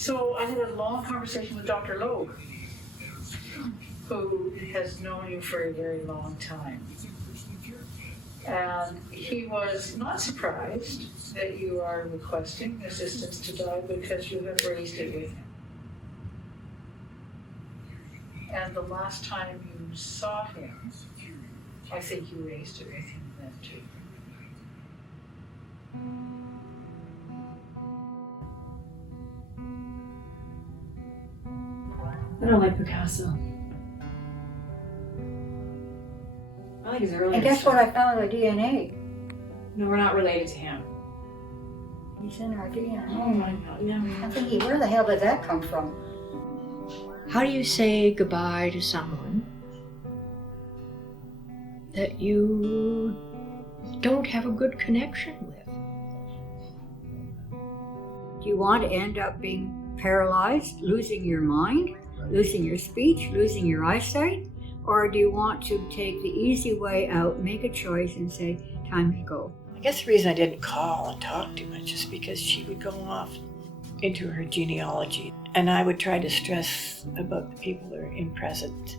So I had a long conversation with Dr. Loeb, who has known you for a very long time. And he was not surprised that you are requesting assistance to die because you have raised it with him. And the last time you saw him, I think you raised it with him then too. I don't like Picasso. I like his earlier And guess stuff. what I found with the DNA? No, we're not related to him. He's in our DNA. Oh my God, yeah. I'm thinking, where the hell did that come from? How do you say goodbye to someone that you don't have a good connection with? Do you want to end up being paralyzed, losing your mind, losing your speech, losing your eyesight? Or do you want to take the easy way out, make a choice and say, time to go? I guess the reason I didn't call and talk too much is because she would go off into her genealogy, and I would try to stress about the people that are in present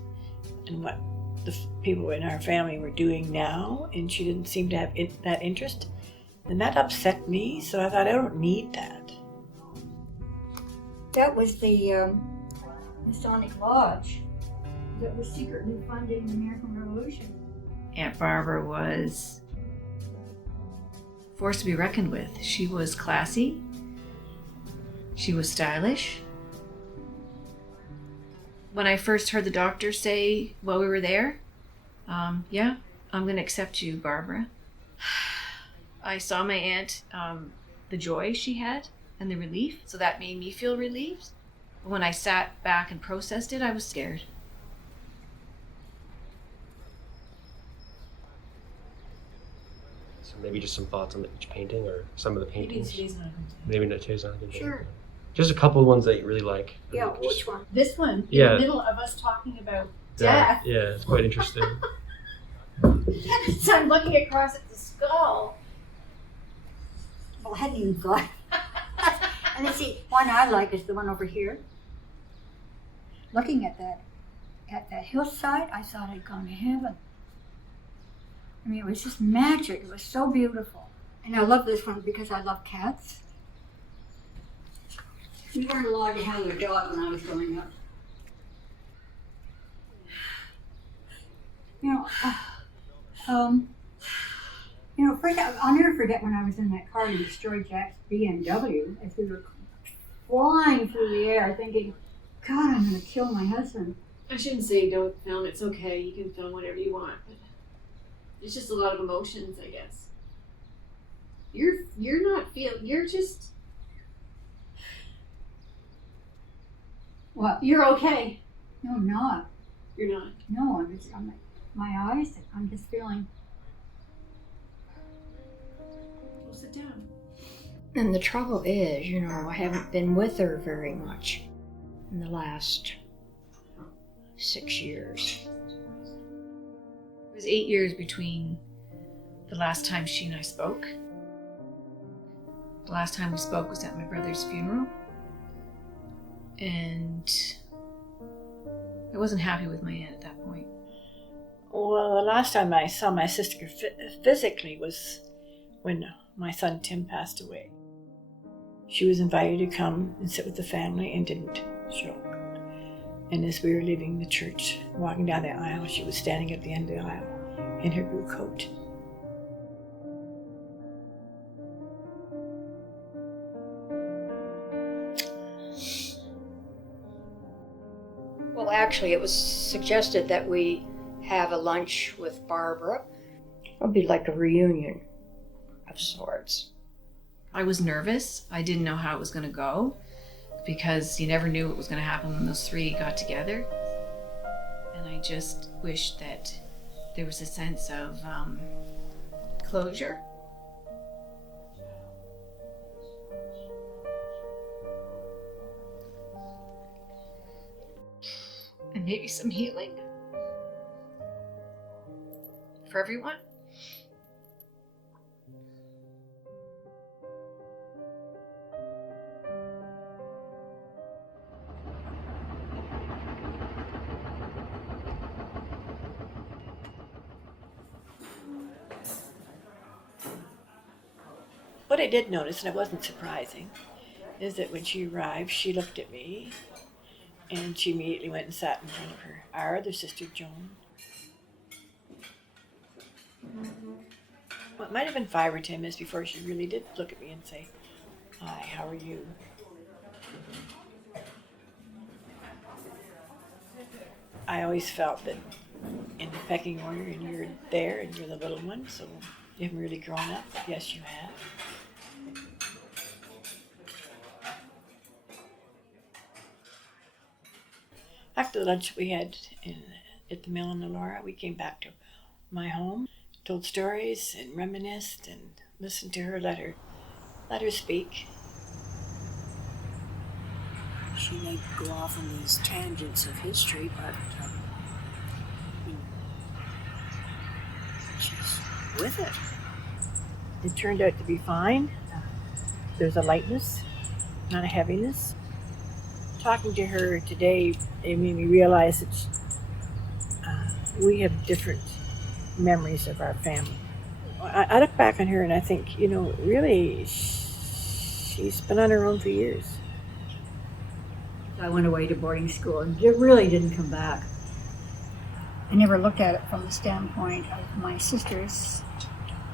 and what the people in our family were doing now, and she didn't seem to have that interest, and that upset me. So I thought, I don't need that. That was the Masonic Lodge that was secretly funding the American Revolution. Aunt Barbara was force to be reckoned with. She was classy. She was stylish. When I first heard the doctor say while we were there, yeah, I'm going to accept you, Barbara. I saw my aunt, the joy she had and the relief, so that made me feel relieved. When I sat back and processed it, I was scared. So maybe just some thoughts on each painting or some of the paintings. Today's not a good day. Maybe not today's not a good day. Sure. Just a couple of ones that you really like. Yeah, Just- which one? This one, in Yeah. the middle of us talking about Yeah, death. yeah, it's quite interesting. So I'm looking across at the skull. Well, I hadn't even thought. And then see, one I like is the one over here. Looking at that hillside, I thought I'd gone to heaven. I mean, it was just magic. It was so beautiful. And I love this one because I love cats. We weren't allowed to have a dog when I was growing up. First, I'll never forget when I was in that car and destroyed Jack's BMW as we were flying through the air thinking, God, I'm going to kill my husband. I shouldn't say don't film. It's okay. You can film whatever you want. But it's just a lot of emotions, I guess. You're not you're just. What? You're okay. No, I'm not. You're not. No, my eyes, I'm just feeling. Well, sit down. And the trouble is, I haven't been with her very much in the last 6 years. It was 8 years between the last time she and I spoke. The last time we spoke was at my brother's funeral. And I wasn't happy with my aunt at that point. Well, the last time I saw my sister physically was when my son Tim passed away. She was invited to come and sit with the family and didn't show. And as we were leaving the church, walking down the aisle, she was standing at the end of the aisle in her blue coat. Well, actually, it was suggested that we have a lunch with Barbara. It would be like a reunion of sorts. I was nervous. I didn't know how it was going to go because you never knew what was going to happen when those three got together. And I just wished that there was a sense of closure. And maybe some healing for everyone. What I did notice, and it wasn't surprising, is that when she arrived, she looked at me, and she immediately went and sat in front of our other sister, Joan. Well, it might have been 5 or 10 minutes before she really did look at me and say, "Hi, how are you?" I always felt that in the pecking order, and you're there, and you're the little one, so you haven't really grown up. Yes, you have. After the lunch we had at the mill in Elora, we came back to my home, told stories and reminisced and listened to her, let her speak. She may go off on these tangents of history, but she's with it. It turned out to be fine. There's a lightness, not a heaviness. Talking to her today, it made me realize that we have different memories of our family. I look back on her and I think, really, she's been on her own for years. I went away to boarding school and it really didn't come back. I never looked at it from the standpoint of my sisters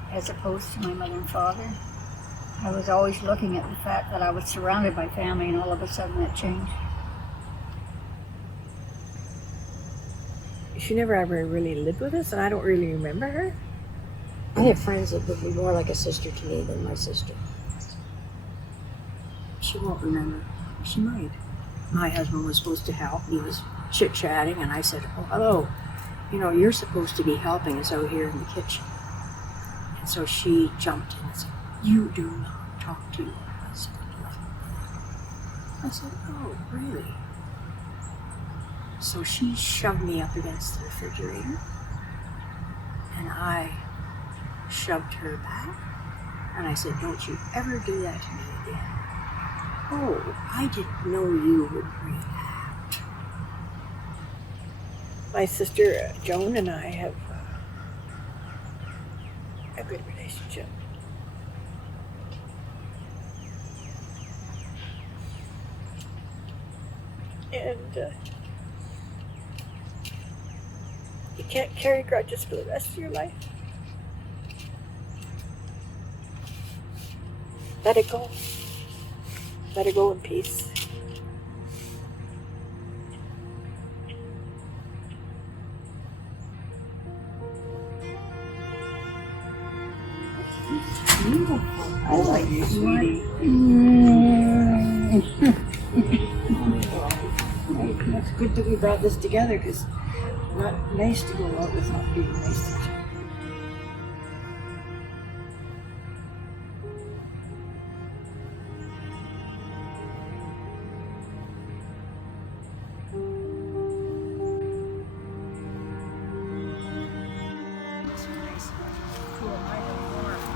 as opposed to my mother and father. I was always looking at the fact that I was surrounded by family and all of a sudden that changed. She never ever really lived with us, and I don't really remember her. I have friends that would be more like a sister to me than my sister. She won't remember. She might. My husband was supposed to help. He was chit-chatting, and I said, "Oh, hello. You're supposed to be helping us out here in the kitchen." And so she jumped in and said, "You do not talk to your husband like that." I said, "Oh, really?" So she shoved me up against the refrigerator, and I shoved her back, and I said, "Don't you ever do that to me again." "Oh, I didn't know you would react." My sister Joan and I have a good relationship. And you can't carry grudges for the rest of your life. Let it go. Let it go in peace. I like you, sweetie. It's good that we brought this together, because it's not nice to go out without being nice to each other.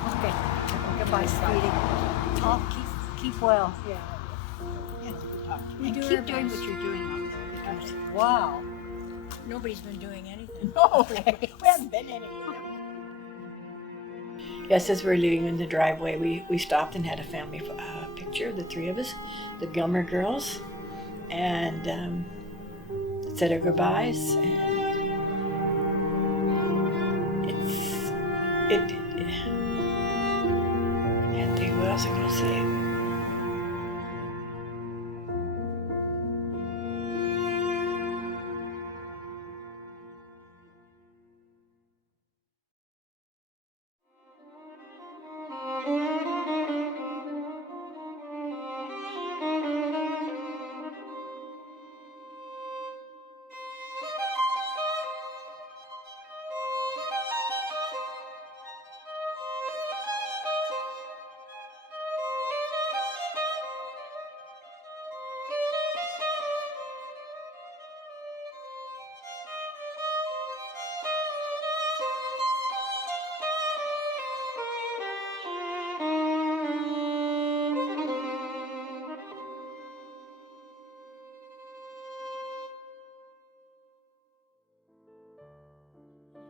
Okay. Goodbye, sweetie. Oh, keep well. Yeah. And keep doing what you're doing out there because, wow, nobody's been doing anything. We haven't been anywhere. Yes, as we're leaving in the driveway, we stopped and had a family picture, the 3 of us, the Gilmer girls, and said our goodbyes. And I can't think what else I'm going to say.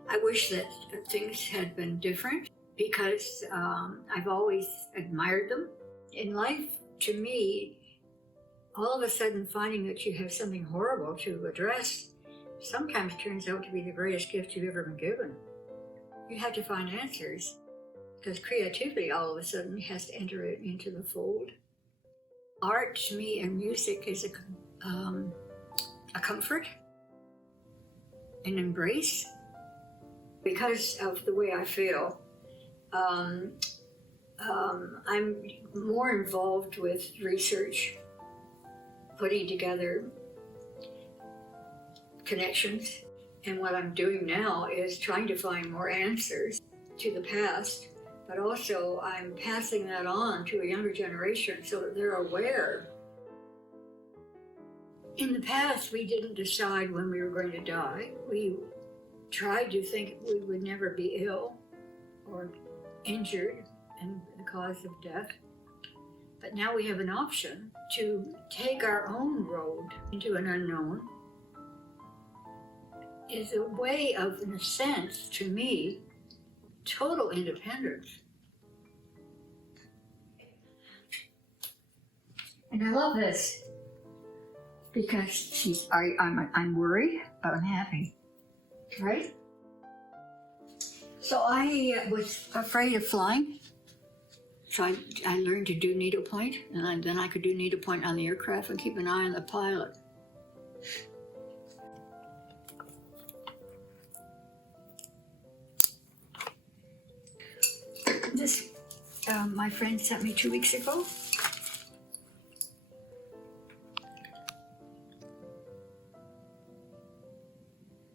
I wish that things had been different because I've always admired them. In life, to me, all of a sudden finding that you have something horrible to address sometimes turns out to be the greatest gift you've ever been given. You have to find answers, because creativity all of a sudden has to enter it into the fold. Art to me and music is a comfort, an embrace, because of the way I feel. I'm more involved with research, putting together connections, and what I'm doing now is trying to find more answers to the past, but also I'm passing that on to a younger generation so that they're aware. In the past, we didn't decide when we were going to die. We tried to think we would never be ill or injured and the cause of death. But now we have an option to take our own road into an unknown. Is a way of, in a sense, to me, total independence. And I love this because I'm worried, but I'm happy, right? So I was afraid of flying, so I learned to do needlepoint, and then I could do needlepoint on the aircraft and keep an eye on the pilot. This, my friend sent me 2 weeks ago.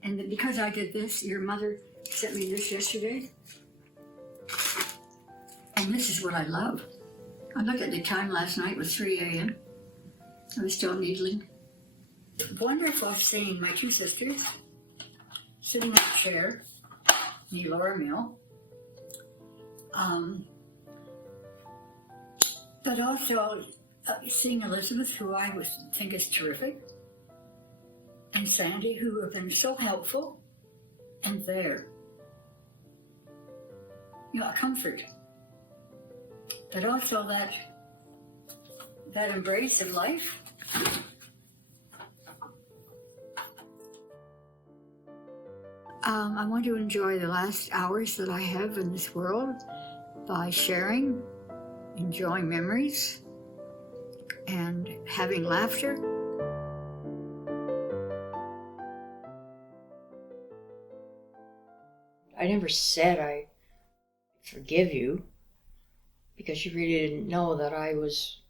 And because I did this, your mother sent me this yesterday. And this is what I love. I looked at the time last night, it was 3 a.m. I was still needling. Wonderful seeing my 2 sisters sitting in a chair, near Laura Mill. But also seeing Elizabeth, who I think is terrific, and Sandy, who have been so helpful, and there. You know, a comfort. But also that embrace of life. I want to enjoy the last hours that I have in this world by sharing, enjoying memories, and having laughter. I never said I forgive you because you really didn't know that I was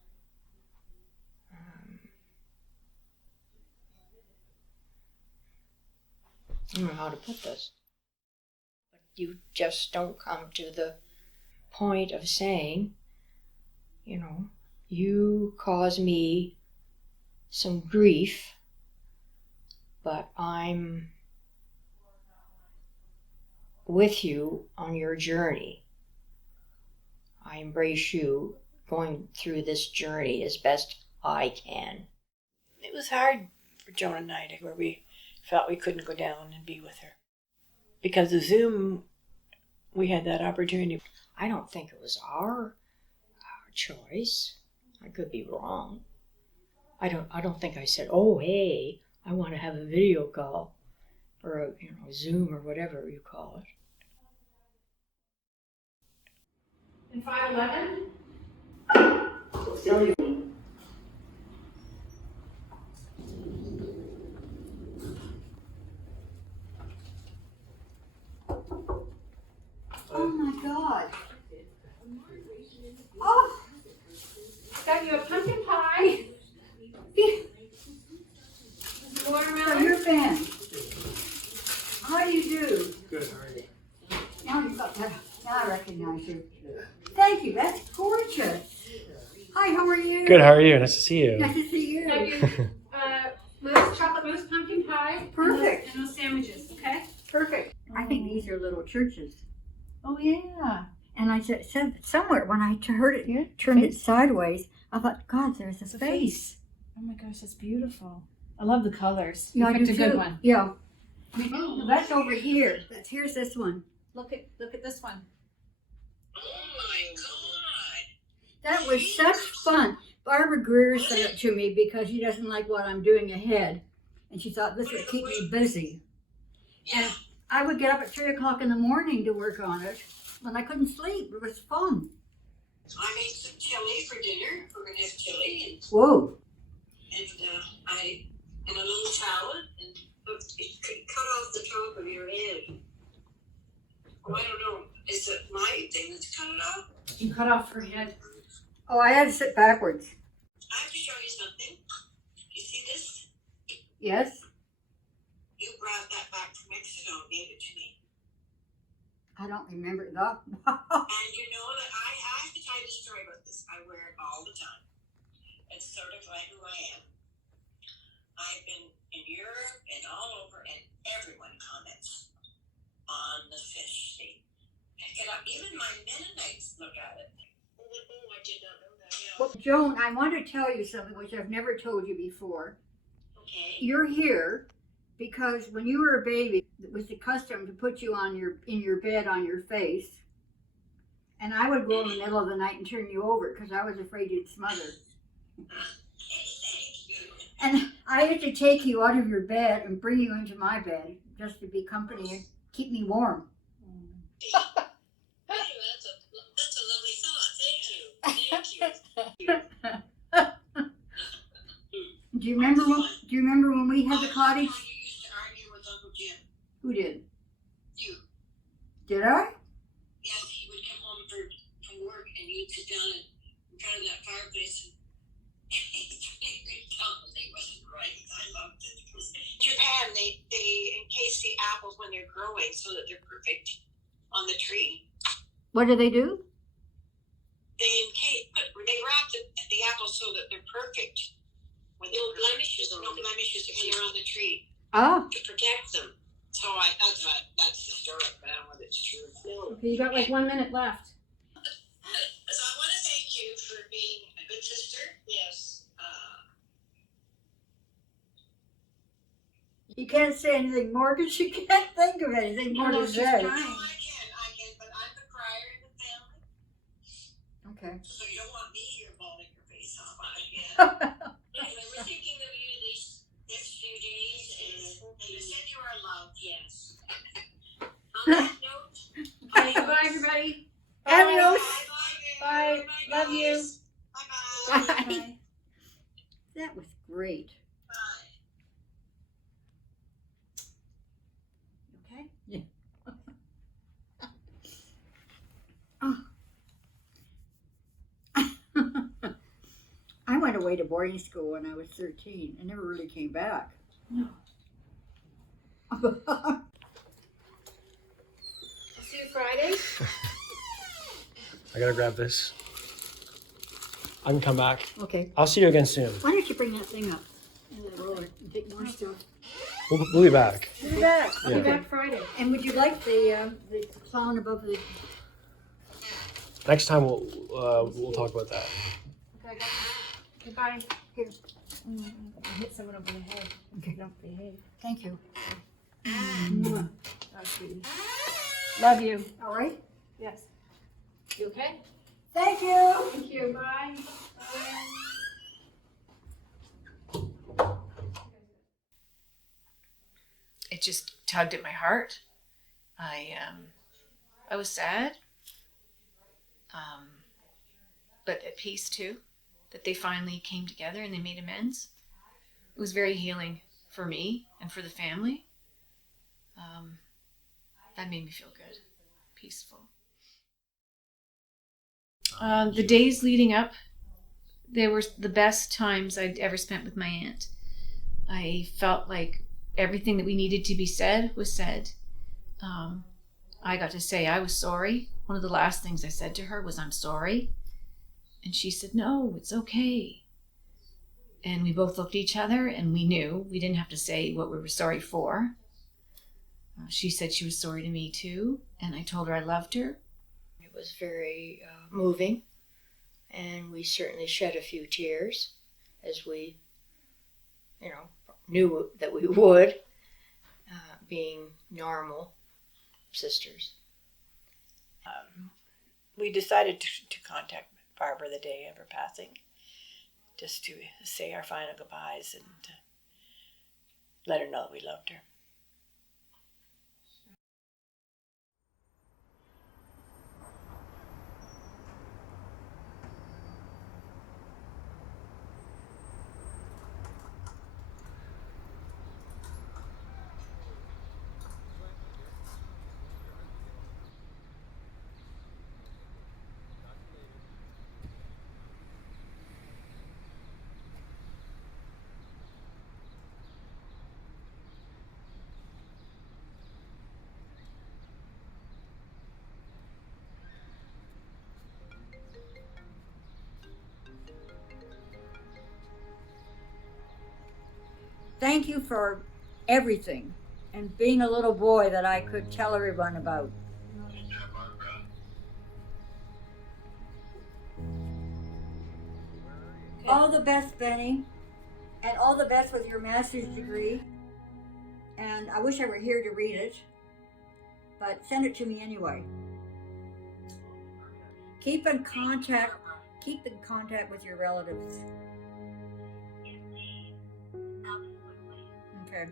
I don't know how to put this. But you just don't come to the point of saying, you know, you cause me some grief, but I'm with you on your journey. I embrace you going through this journey as best I can. It was hard for Joan and I where we felt we couldn't go down and be with her. Because of Zoom, we had that opportunity. I don't think it was our choice. I could be wrong. I don't think I said, "Oh, hey, I want to have a video call," or a Zoom or whatever you call it. And 511? Oh my God. Oh, Got you a pumpkin pie. so Watermelon. you're Ben. How do you do? Good, how are you? Now you've got that. Now I recognize you. Thank you. That's gorgeous. Hi, how are you? Good, how are you? Nice to see you. Nice to see Got you. you chocolate mousse pumpkin pie. Perfect. And those sandwiches, okay? Perfect. I think these are little churches. Oh, yeah. And I said somewhere when I heard it, Yeah, turned face. it sideways, I thought, God, there's a It's a face. Oh my gosh, that's beautiful. I love the colors. Yeah, You I picked do a good too. one. Yeah. That's over here. Here's this one. Look at this one. That was such fun. Barbara Greer sent it to me because she doesn't like what I'm doing ahead. And she thought this would keep me busy. And I would get up at 3 o'clock in the morning to work on it when I couldn't sleep. It was fun. I made some chili for dinner. We're going to have chili. And, Whoa. and a little salad. And cut off the top of your head. Oh, I don't know. Is it my thing that's cut it off? You cut off her head. Oh, I had to sit backwards. I have to show you something. You see this? Yes? You brought that back from Mexico and gave it to me. I don't remember that. And you know that I have to tell you the story about this. I wear it all the time. It's sort of like who I am. I've been in Europe and all over, and everyone comments on the fish. They pick it up. Even my Mennonites look at it. Oh, I did not know that. Yeah. Well, Joan, I want to tell you something which I've never told you before. Okay. You're here because when you were a baby, it was the custom to put you in your bed on your face. And I would go in the middle of the night and turn you over because I was afraid you'd smother. And I had to take you out of your bed and bring you into my bed just to be company and keep me warm. That's a lovely thought. Thank you. Do you remember when we had the cottage? You used to argue with Uncle Jim. Who did? You. Did I? Yes, he would come home from work and you'd sit down in front of that fireplace and he'd tell him they wasn't right. I loved it. Japan, they encase the apples when they're growing so that they're perfect on the tree. What do they do? They wrap the apples so that they're perfect. When no blemishes when they're on the tree. Oh. To protect them. So that's the story, but I don't know whether it's true. No. Okay, you got like 1 minute left. So I want to thank you for being a good sister. Yes. You can't say anything more because you can't think of anything more to say. No, I can, but I'm the crier in the family. Okay. So you don't want me here bawling your face off again. Anyway, we're thinking of you these next few days, and you said you are loved. Yes. On that note, Okay, bye everybody. Adios. Bye. Love you. Bye-bye. Bye. That was great. Bye. Okay? Yeah. I went away to boarding school when I was 13 and never really came back. No. See you Friday. I gotta grab this. I can come back. Okay. I'll see you again soon. Why don't you bring that thing up? And that roller and take more stuff. We'll be back. We'll be back. I'll Yeah. be back Friday. And would you like the clown above the... Next time we'll talk about that. Okay, I got this. Okay, bye. Here. I hit someone over the head. Okay. Don't behave. Thank you. Oh, sweetie. Love you. All right? Yes. You okay? Thank you. Thank you. Bye. It just tugged at my heart. I was sad, but at peace too, that they finally came together and they made amends. It was very healing for me and for the family. That made me feel good, peaceful. The days leading up, they were the best times I'd ever spent with my aunt. I felt like everything that we needed to be said was said. I got to say I was sorry. One of the last things I said to her was, "I'm sorry." And she said, "No, it's okay." And we both looked at each other and we knew we didn't have to say what we were sorry for. She said she was sorry to me too. And I told her I loved her. It was very moving, and we certainly shed a few tears as we, knew that we would, being normal sisters. we decided to contact Barbara the day of her passing, just to say our final goodbyes and let her know that we loved her. Thank you for everything and being a little boy that I could tell everyone about. All the best, Benny, and all the best with your master's degree. And I wish I were here to read it, but send it to me anyway. Keep in contact with your relatives. Okay.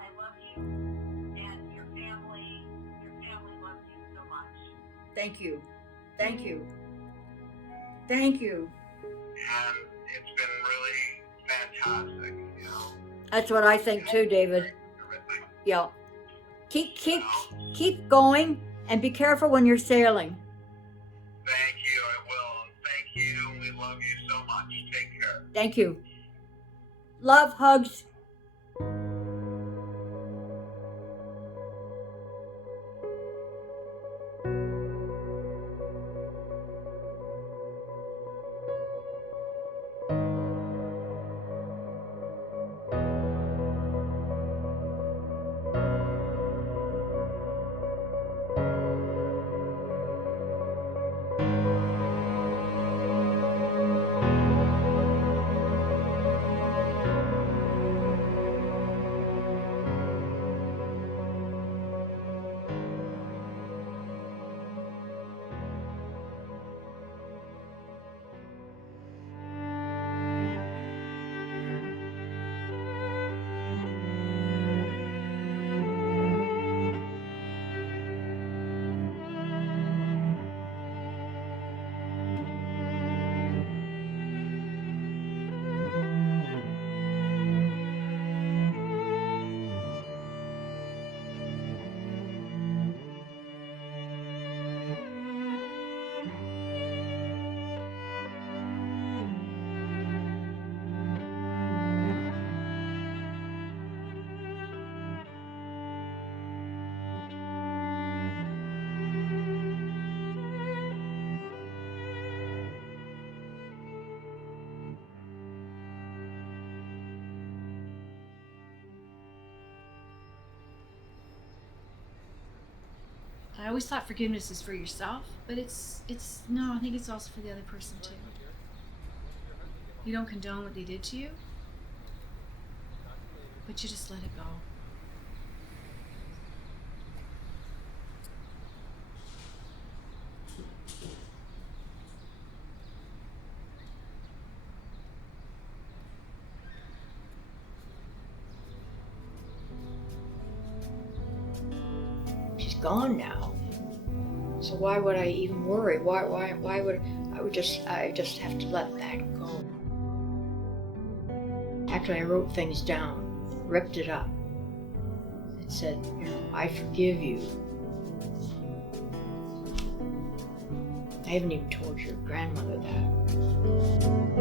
I love you, and your family loves you so much. Thank you. And it's been really fantastic, you know. That's what I think too, David. Everything. Yeah. Keep going and be careful when you're sailing. Thank you, I will. Thank you. We love you so much. Take care. Thank you. Love, hugs. I always thought forgiveness is for yourself, but it's no, I think it's also for the other person too. You don't condone what they did to you, but you just let it go. She's gone now. So why would I even worry? Why would I just have to let that go? Actually, I wrote things down, ripped it up, and said, I forgive you. I haven't even told your grandmother that.